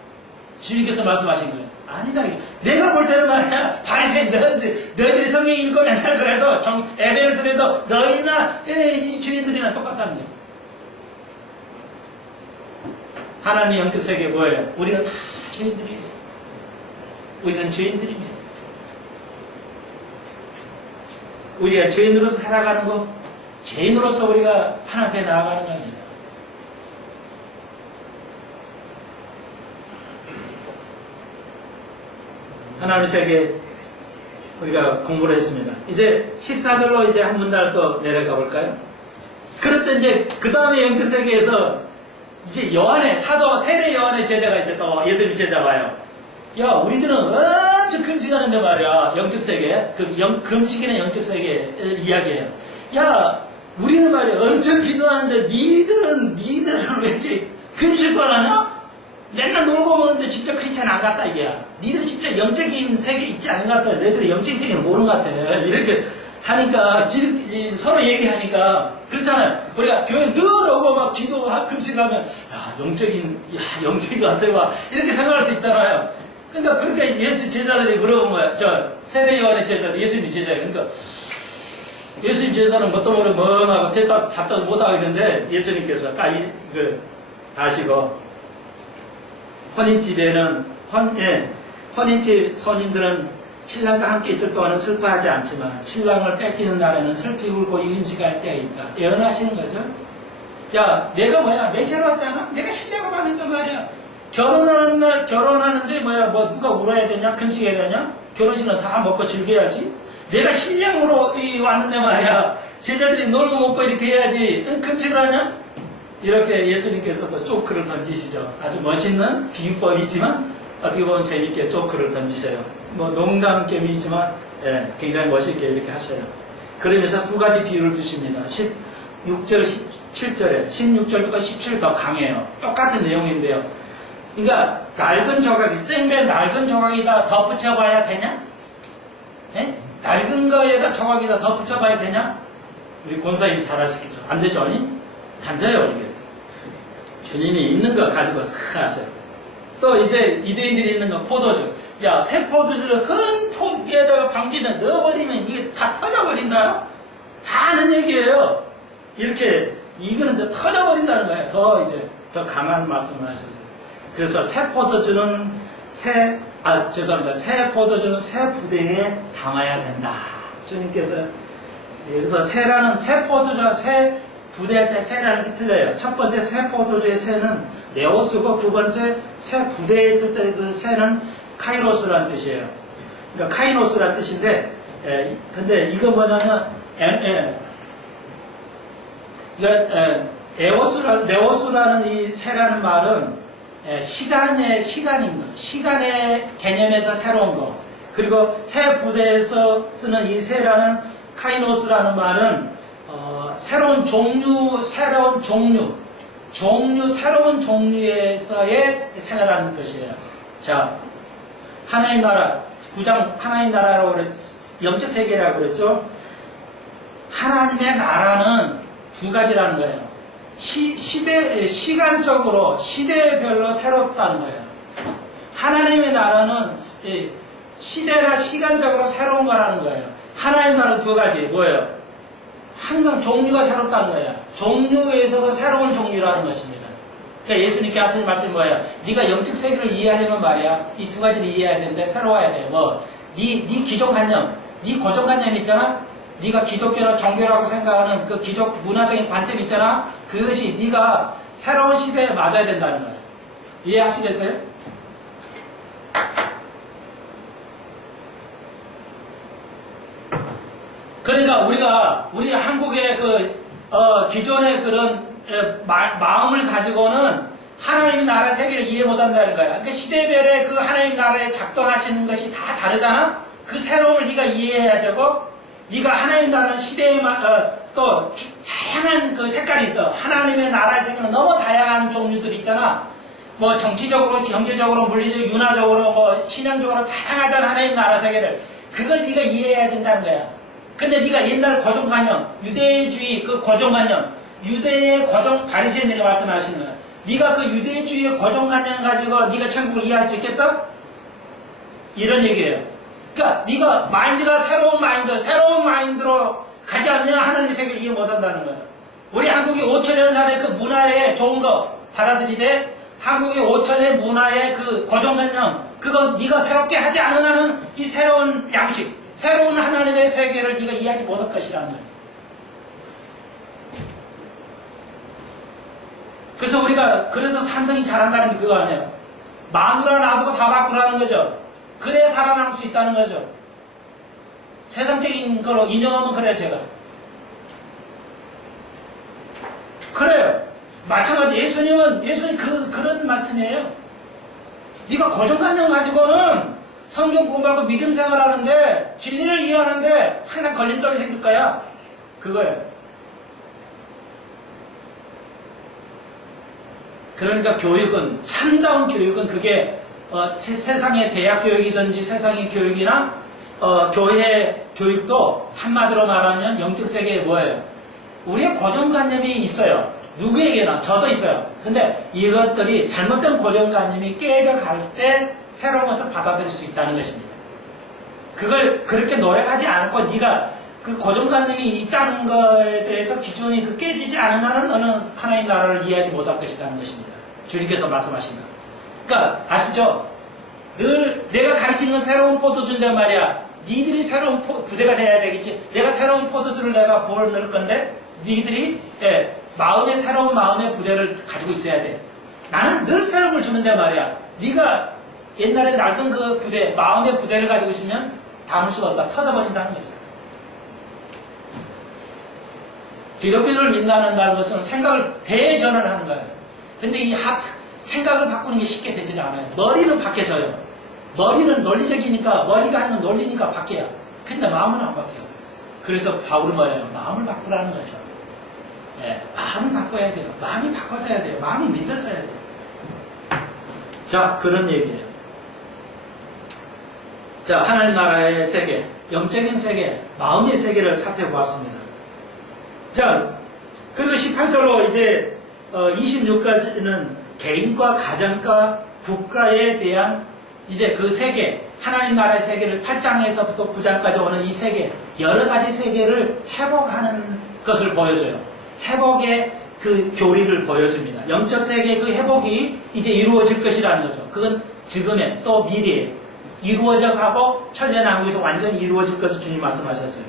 주님께서 말씀하신 거예요. 아니다. 내가 볼 때는 말이야. 바리새인 너희들이 성경 읽고 맨날 그래도 예배를 드려도 너희나 이 주인들이나 똑같다는 거예요. 하나님의 영적 세계 뭐예요? 우리가 다 죄인들이죠. 우리는 죄인들입니다. 우리가 죄인으로서 살아가는 거, 죄인으로서 우리가 하나님 앞에 나아가는 겁니다. 하나님의 세계 우리가 공부를 했습니다. 이제 14절로 이제 한 문단 또 내려가 볼까요? 그렇죠. 이제 그 다음에 영적 세계에서 이제 요한의 사도 세례 요한의 제자가 이제 또 예수님 제자 와요. 야, 우리들은 엄청 금식하는데 말이야. 영적 세계, 금식이나 영적 세계 이야기예요. 야, 우리는 말이야 엄청 기도하는데 니들은 왜 이렇게 금식도 안 하냐? 맨날 놀고 먹는데 진짜 크리스찬 안 같다 이게야. 니들이 진짜 영적인 세계 있지 않은 것 같아. 너희들이 영적인 세계는 모르는 것 같아. 이렇게 하니까 서로 얘기하니까 그렇잖아요. 우리가 교회 늘 오고 막 기도하고 금식하면 영적인 것 같아 막 이렇게 생각할 수 있잖아요. 그러니까 그렇게 예수 제자들이 물어본 거야. 저 세례 요한의 제자들 예수님 제자예요. 그러니까 예수님 제자는 뭣도 모르고 멍하고 답도 못하고 있는데 예수님께서 아시고 혼인집에는 혼인집 손님들은 신랑과 함께 있을 동안은 슬퍼하지 않지만 신랑을 뺏기는 날에는 슬피 울고 임식할 때가 있다. 예언하시는 거죠. 야, 내가 메시아로 왔잖아. 내가 신랑을 받는단 말이야. 결혼하는데 누가 울어야 되냐? 금식해야 되냐? 결혼식은 다 먹고 즐겨야지. 내가 신랑으로 왔는데 말이야. 제자들이 놀고 먹고 이렇게 해야지. 금식을 하냐? 이렇게 예수님께서 또 조크를 던지시죠. 아주 멋있는 비유법이지만 어떻게 보면 재밌게 조크를 던지세요. 농담겸이지만 굉장히 멋있게 이렇게 하셔요. 그러면서 두 가지 비유를 주십니다. 16절, 17절에 16절부터 17절 더 강해요. 똑같은 내용인데요. 그러니까 낡은 조각이 생배 낡은 조각에다 덧붙여봐야 되냐? 낡은 거에다 조각에다 덧붙여봐야 되냐? 우리 권사님 잘 아시겠죠? 안 되죠? 안 돼요 이게. 주님이 있는 거 가지고 싹 하세요. 또 이제 유대인들이 있는 거 포도주. 야, 새 포도주를 큰 포기에다가 방귀에 넣어버리면 이게 다 터져버린다. 다 아는 얘기예요. 이렇게 이거는 더 터져버린다는 거예요. 더 강한 말씀을 하셨어요. 그래서 새 포도주는 새 포도주는 새 부대에 담아야 된다. 주님께서 그래서 새 포도주와 새 부대할 때 새라는 게 틀려요. 첫 번째 새 포도주의 새는 네오스고 두 번째 새 부대에 있을 때 그 새는 카이로스라는 뜻이에요. 그러니까 카이노스라는 뜻인데 근데 이거 뭐냐면 네오스라는 이 새라는 말은 시간의 개념에서 새로운 거. 그리고 새 부대에서 쓰는 이 새라는 카이노스라는 말은 새로운 종류에서의 새라는 것이에요. 자, 하나님 나라, 9장 하나님 나라라고 영적 세계라고 그랬죠. 하나님의 나라는 두 가지라는 거예요. 시간적으로, 시대별로 새롭다는 거예요. 하나님의 나라는 시대나 시간적으로 새로운 거라는 거예요. 하나님 나라는 두 가지, 뭐예요? 항상 종류가 새롭다는 거예요. 종류에 있어서 새로운 종류라는 것입니다. 그러니까 예수님께 하시는 말씀이 뭐예요? 네가 영적 세계를 이해하려면 말이야. 이 두 가지를 이해해야 되는데 새로워야 돼. 네 기존관념, 네 고정관념 있잖아? 네가 기독교나 종교라고 생각하는 그 기독 문화적인 관점 있잖아? 그것이 네가 새로운 시대에 맞아야 된다는 거예요. 이해하시겠어요? 그러니까 우리 한국의 기존의 그런 마음을 가지고는 하나님의 나라 세계를 이해 못한다는 거야. 그러니까 시대별의 그 하나님 나라에 작동하시는 것이 다 다르잖아? 그 새로움을 네가 이해해야 되고, 네가 하나님 나라는 시대에 또 다양한 그 색깔이 있어. 하나님의 나라의 세계는 너무 다양한 종류들이 있잖아. 정치적으로, 경제적으로, 물리적으로, 윤화적으로, 신앙적으로 다양하잖아. 하나님 나라 세계를. 그걸 네가 이해해야 된다는 거야. 근데 네가 옛날 고정관념, 유대주의 그 고정관념, 유대의 바리새인들이 말씀하시는 거야. 네가 그 유대주의의 고정관념 가지고 네가 천국을 이해할 수 있겠어? 이런 얘기예요. 그러니까 네가 마인드가 새로운 마인드로 가지 않으면 하나님의 세계를 이해 못한다는 거야. 우리 한국이 5천년 전에 그 문화에 좋은 거 받아들이되 한국의 5천의 문화의 그 고정관념, 그거 네가 새롭게 하지 않으면 이 새로운 양식, 새로운 하나님의 세계를 네가 이해하지 못할 것이라는 거예요. 그래서 삼성이 잘한다는 게 그거 아니에요. 마누라 놔두고 다 바꾸라는 거죠. 그래야 살아남을 수 있다는 거죠. 세상적인 걸로 인정하면 그래요, 제가. 그래요. 마찬가지 예수님 그런 말씀이에요. 네가 고정관념 가지고는 성경 공부하고 믿음 생활하는데 진리를 이해하는데 항상 걸림돌이 생길 거야. 그거예요. 그러니까 교육은, 참다운 교육은 그게 세상의 대학 교육이든지 세상의 교육이나 교회 교육도 한마디로 말하면 영적 세계에 뭐예요? 우리의 고정관념이 있어요. 누구에게나 저도 있어요. 근데 이것들이 잘못된 고정관념이 깨져갈 때 새로운 것을 받아들일 수 있다는 것입니다. 그걸 그렇게 노력하지 않고 네가 그 고정관념이 있다는 것에 대해서 기준이 깨지지 않은 한은 너는 하나님 나라를 이해하지 못할 것이라는 것입니다. 주님께서 말씀하신 것. 그러니까 아시죠? 늘 내가 가르치는 건 새로운 포도주인데 말이야. 니들이 새로운 부대가 돼야 되겠지. 내가 새로운 포도주를 내가 부어 넣을 건데 니들이 마음의 새로운 마음의 부대를 가지고 있어야 돼. 나는 늘 새로운 걸 주는데 말이야. 네가 옛날에 낡은 그 부대, 마음의 부대를 가지고 있으면 담을 수가 없다. 터져버린다는 거죠. 기독교를 믿는다는 것은 생각을 대전환하는 거예요. 근데 이 생각을 바꾸는 게 쉽게 되지 않아요. 머리는 바뀌어져요. 머리는 논리적이니까, 머리가 하는 건 논리니까 바뀌어요. 근데 마음은 안 바뀌어요. 그래서 바울은 뭐예요? 마음을 바꾸라는 거죠. 마음을 바꿔야 돼요. 마음이 바꿔져야 돼요. 마음이 믿어져야 돼요. 자, 그런 얘기예요. 자, 하나님 나라의 세계, 영적인 세계, 마음의 세계를 살펴보았습니다. 자, 그리고 18절로 이제 26까지는 개인과 가정과 국가에 대한 이제 그 세계, 하나님 나라의 세계를 8장에서부터 9장까지 오는 이 세계, 여러 가지 세계를 회복하는 것을 보여줘요. 회복의 그 교리를 보여줍니다. 영적 세계의 그 회복이 이제 이루어질 것이라는 거죠. 그건 지금에 또 미래에 이루어져 가고 천년왕국에서 완전히 이루어질 것을 주님 말씀하셨어요.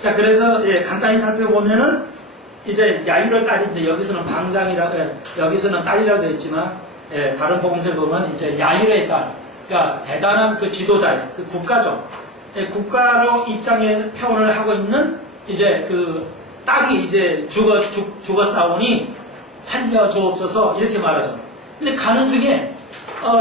자, 그래서 간단히 살펴보면은 이제 야이로의 딸인데 여기서는 여기서는 딸이라고 되어 있지만 다른 복음서에 보면 이제 야이로의 딸, 그러니까 대단한 그 지도자예요. 그 국가죠. 국가로 입장에 표현을 하고 있는 이제 그 딸이 이제 죽었사오니 살려주옵소서 이렇게 말하죠. 근데 가는 중에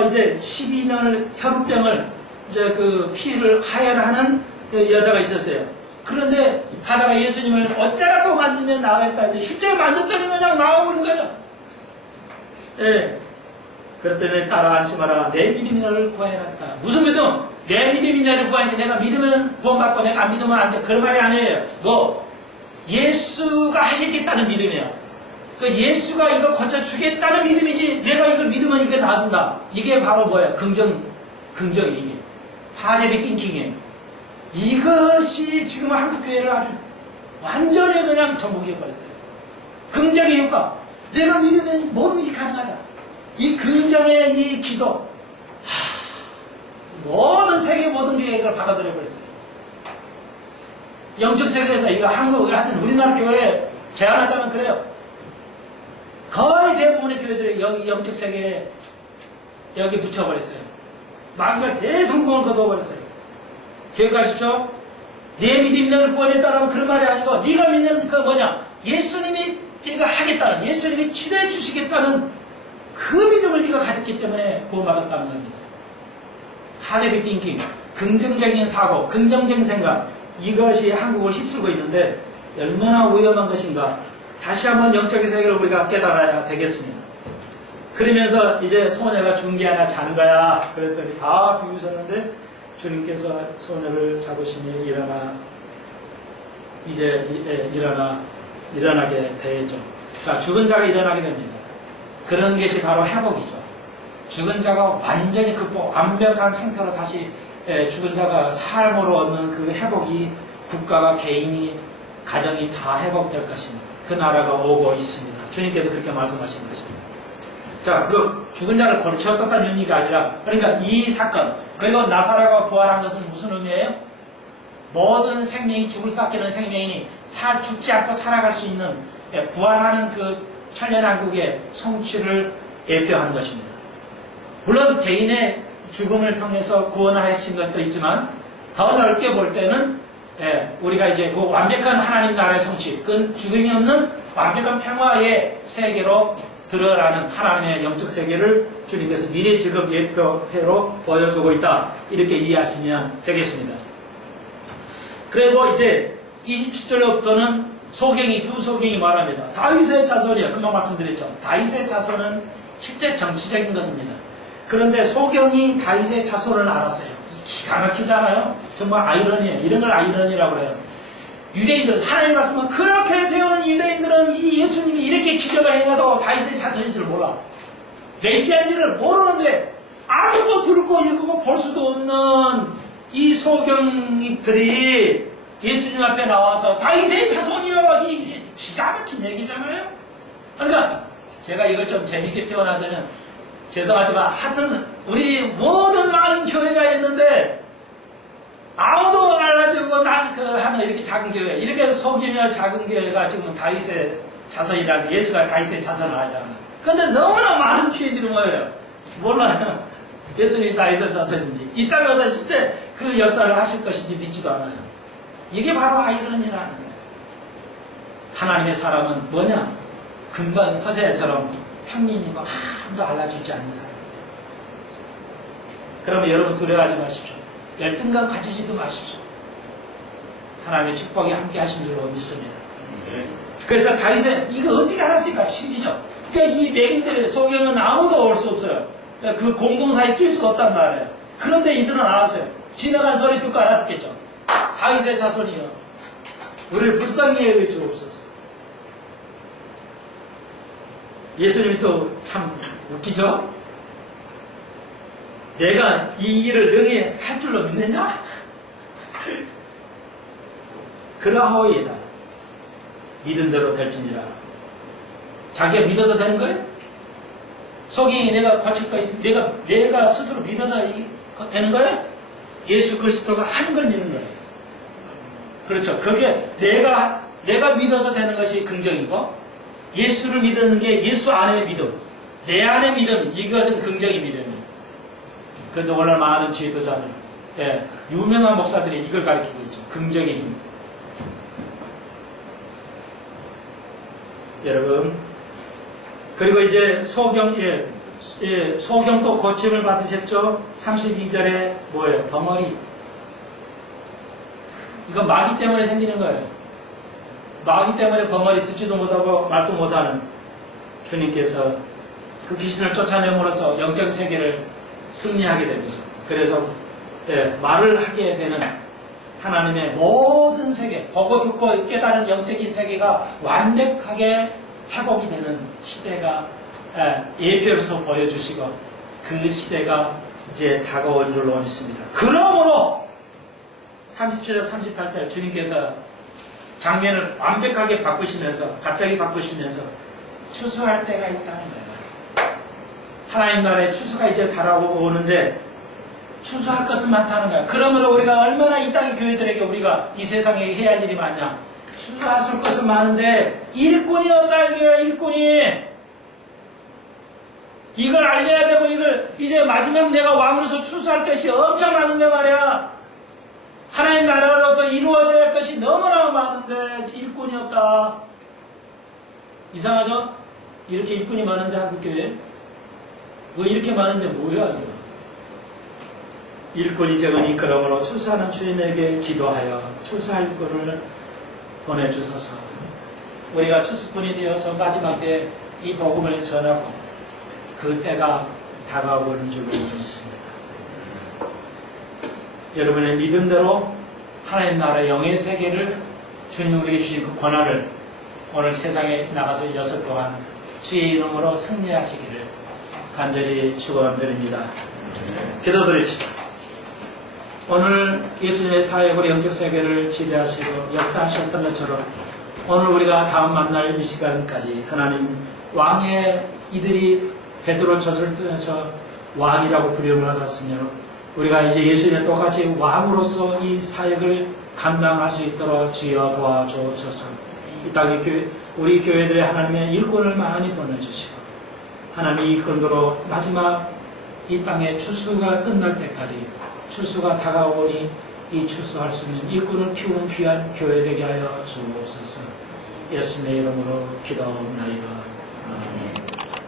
이제 12년을 혈우병을 이제 그 피를 하혈하는 여자가 있었어요. 그런데 가다가 예수님을 어때라도 만지면 나가겠다 했는데 실제 만졌더니 그냥 나와버린 거예요. 그랬더니 따라 안심하라. 내 믿음이 너를 구하였다. 무슨 믿음? 내 믿음이 너를 구하니까 내가 믿으면 구원받고 내가 안 믿으면 안 돼. 그런 말이 아니에요. 예수가 하시겠다는 믿음이에요. 예수가 이거 고쳐주겠다는 믿음이지 내가 이걸 믿으면 이게 나아진다. 이게 바로 뭐예요? 긍정이 이게. 파제비 띵킹이에요. 이것이 지금 한국교회를 아주 완전히 그냥 전복해버렸어요. 긍정의 효과. 내가 믿으면 뭐든지 가능하다. 이 긍정의 이 기도. 모든 세계 모든 게 이걸 받아들여버렸어요. 영적 세계에서 이거 한국 같은 우리나라 교회에 제안하자면 그래요. 거의 대부분의 교회들이 여기 영적 세계에 여기 붙여버렸어요. 마귀가 대성공을 거둬버렸어요. 기억하십시오? 내 믿음이 너를 구원했다라면 그런 말이 아니고 네가 믿는 그 뭐냐? 예수님이 이거 하겠다는, 예수님이 치료해 주시겠다는 그 믿음을 네가 가졌기 때문에 구원받았다는 겁니다. 하레비 띵킹, 긍정적인 사고, 긍정적인 생각, 이것이 한국을 휩쓸고 있는데 얼마나 위험한 것인가. 다시 한번 영적인 세계를 우리가 깨달아야 되겠습니다. 그러면서 이제 소녀가 중계 하나 잔 거야. 그랬더니 다 비웃었는데 주님께서 소녀를 잡으시니 일어나게 되죠. 자, 죽은 자가 일어나게 됩니다. 그런 것이 바로 회복이죠. 죽은 자가 완전히 완벽한 상태로 다시 죽은 자가 삶으로 얻는 그 회복이 국가가 개인이 가정이 다 회복될 것입니다. 그 나라가 오고 있습니다. 주님께서 그렇게 말씀하신 것입니다. 자, 그 죽은 자를 고쳐떴다는 의미가 아니라 그러니까 이 사건 그리고 나사로가 부활한 것은 무슨 의미예요? 모든 생명이 죽을 수밖에 없는 생명이 죽지 않고 살아갈 수 있는 부활하는 그 천년왕국의 성취를 예표하는 것입니다. 물론 개인의 죽음을 통해서 구원을 하신 것도 있지만 더 넓게 볼 때는 우리가 이제 그 완벽한 하나님 나라의 성취, 그 죽음이 없는 완벽한 평화의 세계로 들어가는 하나님의 영적 세계를 주님께서 미래 지금 예표로 보여주고 있다. 이렇게 이해하시면 되겠습니다. 그리고 이제 27절부터는 소경이 두 소경이 말합니다. 다윗의 자손이요. 금방 말씀드렸죠. 다윗의 자손은 실제 정치적인 것입니다. 그런데 소경이 다윗의 자손을 알았어요. 기가 막히잖아요. 정말 아이러니예요. 이런 걸 아이러니라고 해요. 유대인들, 하나님 말씀은 그렇게 배우는 유대인들은 이 예수님이 이렇게 기적을 해가도 다윗의 자손인 줄 몰라. 메시아인지를 모르는데 아무도 듣고 읽고 볼 수도 없는 이 소경이들이 예수님 앞에 나와서 다윗의 자손이여, 이 기가 막힌 얘기잖아요. 그러니까 제가 이걸 좀 재밌게 표현하자면, 죄송하지만 하여튼 우리 모든 많은 교회가 있는데 아무도 알아주고 하는 이렇게 작은 교회, 이렇게 속이며 작은 교회가 지금 다윗의 자손이라는, 예수가 다윗의 자손을 하잖아. 근데 너무나 많은 교회들이 뭐예요? 몰라요. 예수님이 다윗의 자손인지, 이 땅에 와서 실제 그 역사를 하실 것인지 믿지도 않아요. 이게 바로 아이러니라는 거예요. 하나님의 사람은 뭐냐? 금방 허세처럼 평민이고 아무도 알아주지 않는 사람. 그러면 여러분 두려워하지 마십시오. 열등감 가지지도 마십시오. 하나님의 축복이 함께 하신 줄로 믿습니다. 그래서 다윗은 이거 어떻게 알았을까? 신기죠. 그러니까 이 맹인들의 소경은 아무도 올 수 없어요. 그러니까 그 공동사에 낄 수가 없단 말이에요. 그런데 이들은 알았어요. 지나간 소리 듣고 알았겠죠. 다윗의 자손이요, 우리를 불쌍히 여겨 주옵소서. 예수님이 또 참 웃기죠? 내가 이 일을 능히 할 줄로 믿느냐? 그러하오이다. 믿은 대로 될지니라. 자기가 믿어도 되는 거예요? 소경이 내가 거칠 거예요? 내가 스스로 믿어서 되는 거예요? 예수 그리스도가 한 걸 믿는 거예요. 그렇죠. 그게 내가 믿어서 되는 것이 긍정이고, 예수를 믿는 게 예수 안의 믿음, 내 안의 믿음, 이것은 긍정의 믿음이에요. 그런데 오늘 많은 지도자들, 유명한 목사들이 이걸 가르치고 있죠. 긍정의 힘. 여러분, 그리고 이제 소경도 고침을 받으셨죠? 32절에 뭐예요? 덩어리. 이건 마귀 때문에 생기는 거예요. 마귀 때문에 벙어리 듣지도 못하고 말도 못하는 주님께서 그 귀신을 쫓아내므로써 영적 세계를 승리하게 되죠. 그래서 말을 하게 되는 하나님의 모든 세계, 보고 듣고 깨달은 영적인 세계가 완벽하게 회복이 되는 시대가 예표로서 보여주시고, 그 시대가 이제 다가올 줄로 믿습니다. 그러므로 37절 38절 주님께서 장면을 완벽하게 바꾸시면서, 갑자기 바꾸시면서 추수할 때가 있다는 거예요. 하나님 나라의 추수가 이제 다가오는데 추수할 것은 많다는 거야. 그러므로 우리가 얼마나 이 땅의 교회들에게 우리가 이 세상에 해야 할 일이 많냐. 추수하실 것은 많은데 일꾼이 없다 이거야. 일꾼이. 이걸 알려야 되고, 이걸 이제 마지막 내가 왕으로서 추수할 것이 엄청 많은데 말이야. 하나님 나라로서 이루어져야 할 것이 너무나 많은데 일꾼이 없다. 이상하죠? 이렇게 일꾼이 많은데 한국교회? 뭐 이렇게 많은데 뭐야 이거? 일꾼이 적으니 그러므로 추수하는 주인에게 기도하여 추수할 것을 보내주소서. 우리가 추수꾼이 되어서 마지막 때 이 복음을 전하고 그 때가 다가오는 줄로 믿습니다. 여러분의 믿음대로 하나님 나라의 영의 세계를 주님 우리에게 주신 그 권한을 오늘 세상에 나가서 이어서 또한 주의 이름으로 승리하시기를 간절히 축원드립니다. 기도드립시다. 오늘 예수님의 사역으로 영적 세계를 지배하시고 역사하셨던 것처럼 오늘 우리가 다음 만날 이 시간까지 하나님 왕의 이들이 베드로 젖을 뜨면서 왕이라고 부름을 받았으며, 우리가 이제 예수님의 똑같이 왕으로서 이 사역을 감당할 수 있도록 주여 도와주셔서 이 땅의 우리 교회들의 하나님의 일꾼을 많이 보내주시고, 하나님의 일꾼으로 마지막 이 땅의 추수가 끝날 때까지, 추수가 다가오니 이 추수할 수 있는 일꾼을 키우는 귀한 교회 되게 하여 주옵소서. 예수님의 이름으로 기도하옵나이다. 아멘.